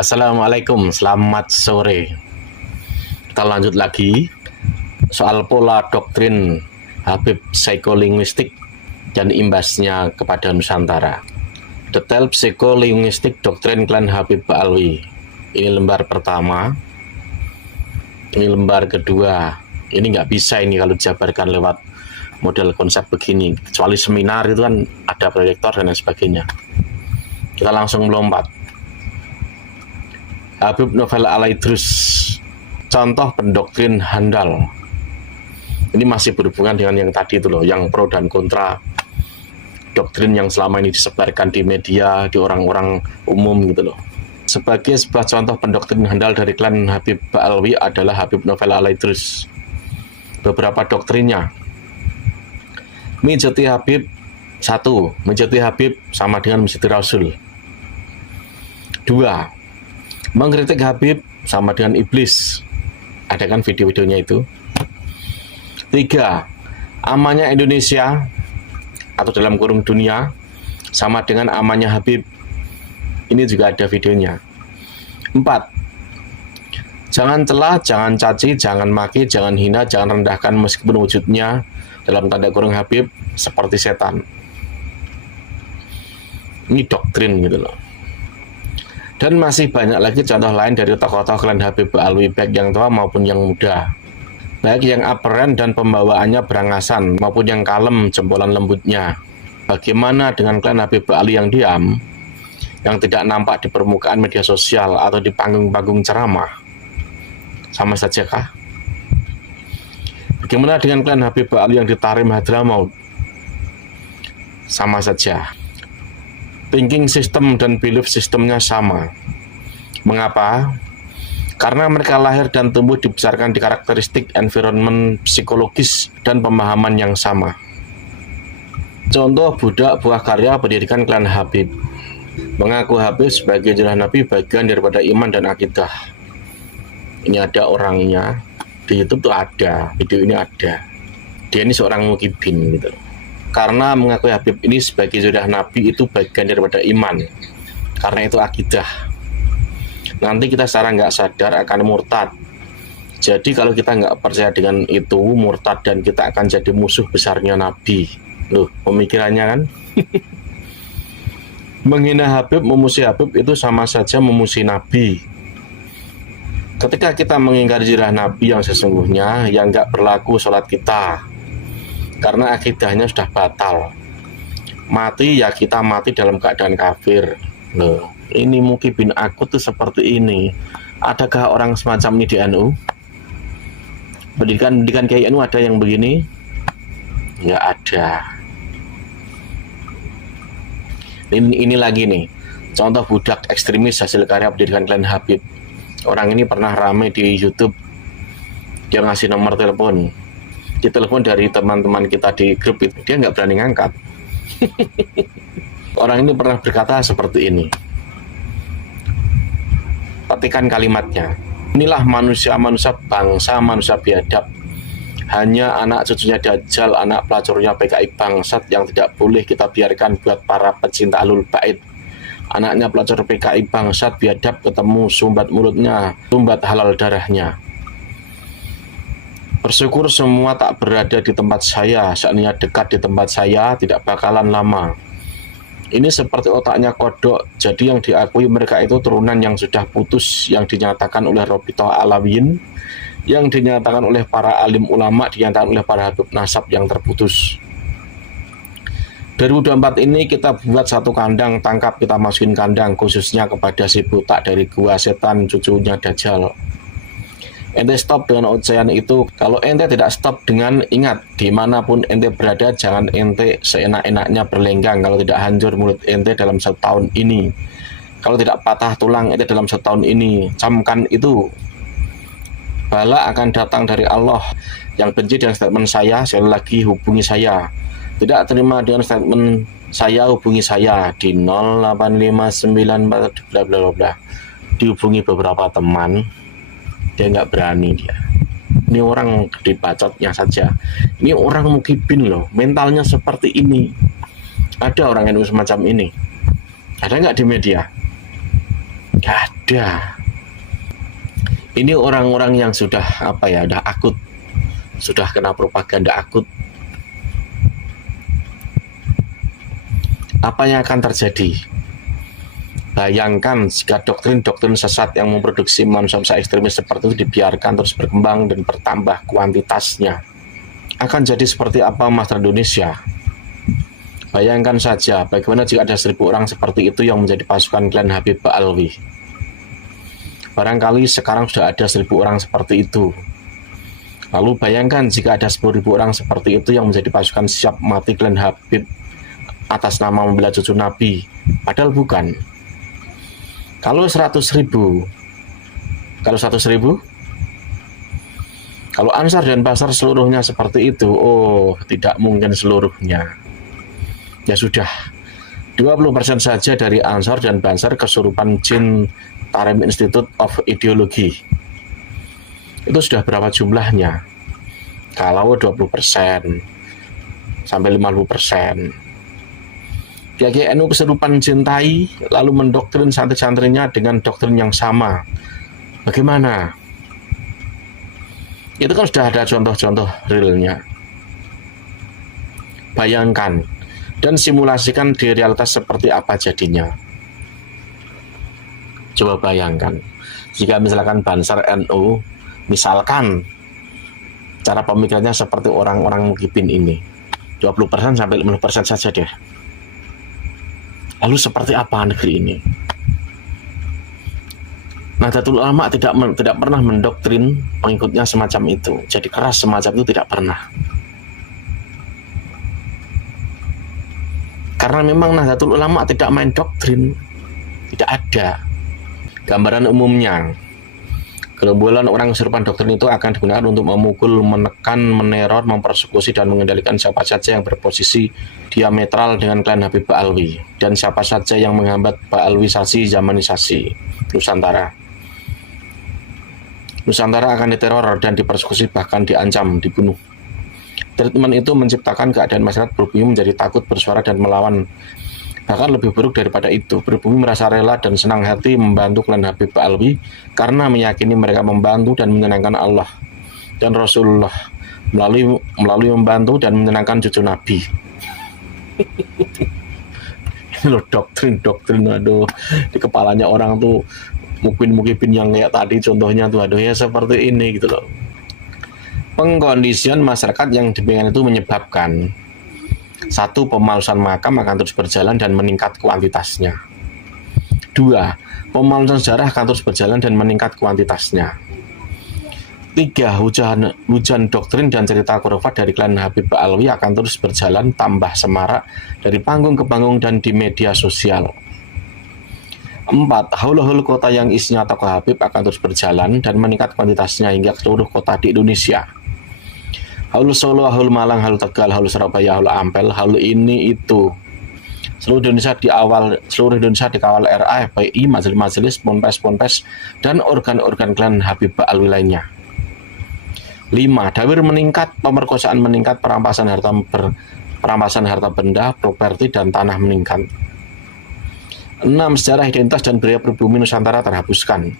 Assalamualaikum, selamat sore. Kita lanjut lagi soal pola doktrin Habib psikolinguistik dan imbasnya kepada Nusantara. Detail psikolinguistik doktrin klan Habib Ba'alwi. Ini lembar pertama. Ini lembar kedua. Ini nggak bisa ini kalau dijabarkan lewat model konsep begini. Kecuali seminar itu kan ada proyektor dan lain sebagainya. Kita langsung melompat. Habib Novel Alaidrus, contoh pendoktrin handal. Ini masih berhubungan dengan yang tadi itu loh, yang pro dan kontra doktrin yang selama ini disebarkan di media, di orang-orang umum gitu loh. Sebagai sebuah contoh pendoktrin handal dari klan Habib Ba'alwi adalah Habib Novel Alaidrus. Beberapa doktrinnya. Menjati Habib, satu, menjati Habib sama dengan menjati Rasul. Dua, mengkritik Habib sama dengan iblis. Ada kan video-videonya itu. Tiga, amannya Indonesia atau dalam kurung dunia sama dengan amannya Habib. Ini juga ada videonya. Empat, jangan celah, jangan caci, jangan maki, jangan hina, jangan rendahkan meskipun wujudnya dalam tanda kurung Habib seperti setan. Ini doktrin gitu loh. Dan masih banyak lagi contoh lain dari tokoh-tokoh klan Habib Ba'alwi, baik yang tua maupun yang muda, baik yang aperen dan pembawaannya berangasan maupun yang kalem jempolan lembutnya. Bagaimana dengan klan Habib Ba'alwi yang diam, yang tidak nampak di permukaan media sosial atau di panggung-panggung ceramah? Sama saja kah? Bagaimana dengan klan Habib Ba'alwi yang di Tarim Hadramaut? Sama saja. Thinking system dan belief sistemnya sama. Mengapa? Karena mereka lahir dan tumbuh dibesarkan di karakteristik environment psikologis dan pemahaman yang sama. Contoh budak buah karya pendidikan klan Habib. Mengaku Habib sebagai jelah Nabi bagian daripada iman dan akidah. Ini ada orangnya. Di YouTube tuh ada, video ini ada. Dia ini seorang mukibin gitu. Karena mengakui Habib ini sebagai jodoh Nabi itu bagian daripada iman. Karena itu akidah. Nanti kita secara nggak sadar akan murtad. Jadi kalau kita nggak percaya dengan itu, murtad, dan kita akan jadi musuh besarnya Nabi. Loh, pemikirannya kan? Menghina Habib, memuji Habib itu sama saja memuji Nabi. Ketika kita mengingkari jodoh Nabi yang sesungguhnya, yang nggak berlaku sholat kita. Karena akidahnya sudah batal. Mati ya kita mati dalam keadaan kafir. Loh, ini mukibin aku tuh seperti ini. Adakah orang semacam ini di NU? Pendidikan kayak NU ada yang begini? Nggak ada. Ini lagi nih, contoh budak ekstremis hasil karya pendidikan klan Habib. Orang ini pernah rame di YouTube. Dia ngasih nomor telepon. Ditelepon dari teman-teman kita di grup itu, dia nggak berani ngangkat. Orang ini pernah berkata seperti ini. Petikan kalimatnya. Inilah manusia-manusia bangsa, manusia biadab. Hanya anak cucunya Dajjal, anak pelacurnya PKI bangsat yang tidak boleh kita biarkan buat para pecinta Ahlul Bait. Anaknya pelacur PKI bangsat biadab ketemu sumbat mulutnya, sumbat halal darahnya. Bersyukur semua tak berada di tempat saya. Seandainya dekat di tempat saya, tidak bakalan lama. Ini seperti otaknya kodok. Jadi yang diakui mereka itu turunan yang sudah putus, yang dinyatakan oleh Robitoh Alawiyin, yang dinyatakan oleh para alim ulama, dinyatakan oleh para habib nasab yang terputus. 2024 ini kita buat satu kandang, tangkap kita masukin kandang, khususnya kepada si butak dari gua setan cucunya Dajjal. Ente stop dengan ocehan itu. Kalau ente tidak stop dengan, ingat, dimanapun ente berada, jangan ente seenak-enaknya berlenggang. Kalau tidak hancur mulut ente dalam setahun ini, kalau tidak patah tulang ente dalam setahun ini, camkan itu. Bala akan datang dari Allah. Yang benci dengan statement saya, sekali lagi hubungi saya. Tidak terima dengan statement saya, hubungi saya di 0859 bla bla bla. Dihubungi beberapa teman. Dia nggak berani dia. Ini orang gede bacotnya saja. Ini orang mukibin loh, mentalnya seperti ini. Ada orang yang semacam ini? Ada nggak di media? Nggak ada. Sudah. Ini orang-orang yang sudah udah akut, sudah kena propaganda akut. Apa yang akan terjadi? Bayangkan jika doktrin-doktrin sesat yang memproduksi manusia ekstremis seperti itu dibiarkan terus berkembang dan bertambah kuantitasnya. Akan jadi seperti apa masyarakat Indonesia? Bayangkan saja bagaimana jika ada 1.000 orang seperti itu yang menjadi pasukan klan Habib Alwi. Barangkali sekarang sudah ada 1.000 orang seperti itu. Lalu bayangkan jika ada 10.000 orang seperti itu yang menjadi pasukan siap mati klan Habib atas nama membela cucu Nabi, padahal bukan. Kalau 100.000, kalau Ansar dan Basar seluruhnya seperti itu, oh tidak mungkin seluruhnya. Ya sudah, 20% saja dari Ansar dan Basar kesurupan jin Tarim Institute of Ideology. Itu sudah berapa jumlahnya? Kalau 20% sampai 50%. Kiai NU kesurupan cintai lalu mendoktrin santri-santrinya dengan doktrin yang sama. Bagaimana? Itu kan sudah ada contoh-contoh realnya. Bayangkan dan simulasikan di realitas seperti apa jadinya. Coba bayangkan jika misalkan Bansar NU, misalkan cara pemikirannya seperti orang-orang Mukibin ini, 20% sampai 50% saja deh. Lalu seperti apa negeri ini? Nahdlatul Ulama tidak pernah mendoktrin pengikutnya semacam itu. Jadi keras semacam itu tidak pernah. Karena memang Nahdlatul Ulama tidak main doktrin. Tidak ada. Gambaran umumnya, gerombolan orang kesurupan doktrin itu akan digunakan untuk memukul, menekan, meneror, mempersekusi, dan mengendalikan siapa saja yang berposisi diametral dengan klan Habib Alwi dan siapa saja yang menghambat Ba'alwisasi, zamanisasi Nusantara. Nusantara akan diteror dan dipersekusi, bahkan diancam, dibunuh. Treatment itu menciptakan keadaan masyarakat berbumi menjadi takut bersuara dan melawan. Bahkan lebih buruk daripada itu, pribumi merasa rela dan senang hati membantu klan Habib Alwi karena meyakini mereka membantu dan menyenangkan Allah dan Rasulullah melalui membantu dan menyenangkan cucu Nabi. Ini loh doktrin, aduh, di kepalanya orang tuh mukmin yang kayak tadi contohnya tuh, aduh ya seperti ini gitu loh. Pengkondisian masyarakat yang demikian itu menyebabkan satu, pemalsuan makam akan terus berjalan dan meningkat kuantitasnya. Dua, pemalsuan sejarah akan terus berjalan dan meningkat kuantitasnya. Tiga, hujan doktrin dan cerita khurafat dari klan Habib Alwi akan terus berjalan tambah semarak dari panggung ke panggung dan di media sosial. Empat, haul-haul kota yang isinya tokoh Habib akan terus berjalan dan meningkat kuantitasnya hingga ke seluruh kota di Indonesia. Haul Solo, haul Malang, haul Tegal, haul Surabaya, haul Ampel, haul ini itu. Seluruh Indonesia dikawal RA, FPI, majelis-majelis, ponpes, dan organ-organ klan Habib Alwi lainnya. 5. Dawir meningkat, pemerkosaan meningkat, perampasan harta benda, properti, dan tanah meningkat. 6. Sejarah, identitas, dan budaya pribumi Nusantara terhapuskan.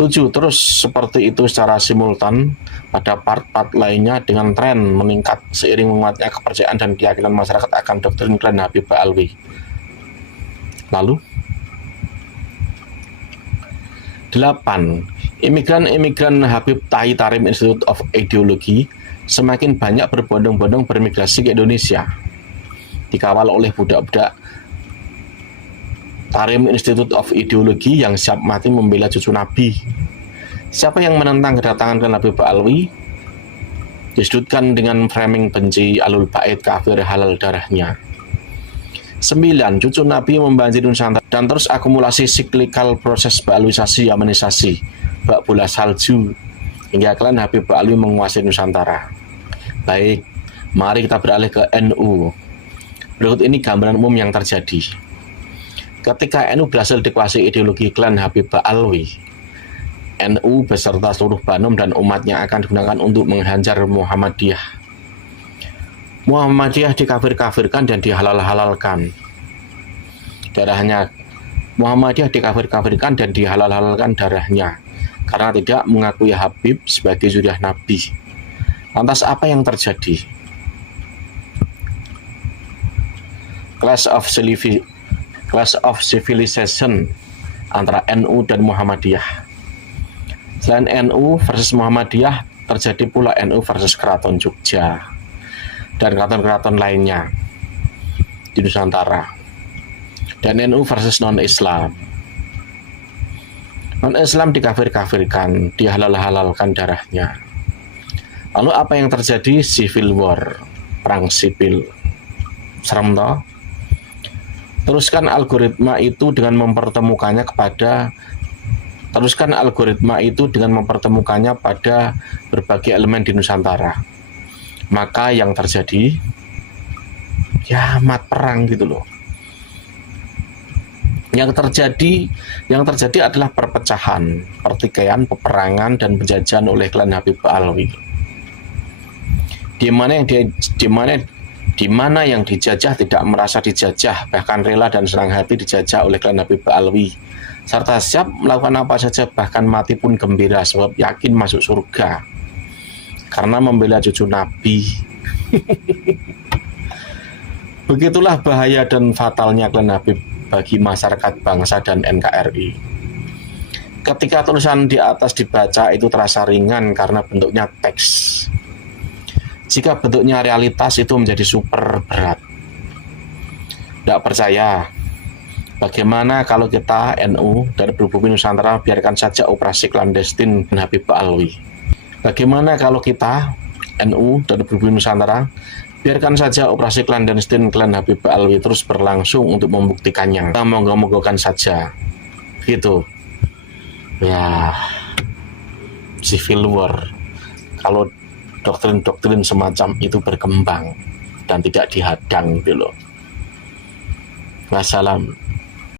7. Terus seperti itu secara simultan pada part-part lainnya dengan tren meningkat seiring menguatnya kepercayaan dan keyakinan masyarakat akan doktrin klan Habib Alwi. Lalu 8. Imigran Habib Tarim Institute of Ideology semakin banyak berbondong-bondong bermigrasi ke Indonesia, dikawal oleh budak-budak Tarim Institute of Ideology yang siap mati membela cucu Nabi. Siapa yang menentang kedatangan klan Habib Alwi disudutkan dengan framing benci, alul bait, kafir, halal darahnya. 9. Cucu Nabi membanjiri Nusantara dan terus akumulasi siklikal proses Ba'alwisasi, Yamanisasi, bak bola salju hingga klan Habib Alwi menguasai Nusantara. Baik, mari kita beralih ke NU. Berikut ini gambaran umum yang terjadi. Ketika NU berhasil dikuasai ideologi klan Habib Alwi, NU beserta seluruh Banom dan umatnya akan digunakan untuk menghajar Muhammadiyah. Muhammadiyah dikafir-kafirkan dan dihalal-halalkan. Darahnya Muhammadiyah dikafir-kafirkan dan dihalal-halalkan darahnya karena tidak mengakui Habib sebagai zuriyah Nabi. Lantas apa yang terjadi? Clash of civilization antara NU dan Muhammadiyah. Selain NU versus Muhammadiyah, terjadi pula NU versus Keraton Jogja dan keraton-keraton lainnya di Nusantara. Dan NU versus non-Islam. Non-Islam dikafir-kafirkan, dihalal-halalkan darahnya. Lalu apa yang terjadi? Civil war, perang sipil. Serem toh? Teruskan algoritma itu dengan mempertemukannya pada berbagai elemen di Nusantara. Maka yang terjadi ya mat perang gitu loh. Yang terjadi adalah perpecahan, pertikaian, peperangan dan penjajahan oleh klan Habib Alwi. Di mana yang dijajah tidak merasa dijajah, bahkan rela dan senang hati dijajah oleh klan Habib Alwi, serta siap melakukan apa saja, bahkan mati pun gembira sebab yakin masuk surga karena membela cucu Nabi. Begitulah bahaya dan fatalnya klan Habib bagi masyarakat bangsa dan NKRI. Ketika tulisan di atas dibaca itu terasa ringan karena bentuknya teks. Jika bentuknya realitas itu menjadi super berat. Tidak percaya? Bagaimana kalau kita NU dari Pribumi Nusantara biarkan saja operasi klandestin Habib Alwi? Bagaimana kalau kita NU dari Pribumi Nusantara biarkan saja operasi klandestin klan Habib Alwi terus berlangsung untuk membuktikannya? Kita monggo-monggokan saja. Gitu. Ya, civil war. Kalau doktrin-doktrin semacam itu berkembang dan tidak dihadang gitu loh. Wassalam.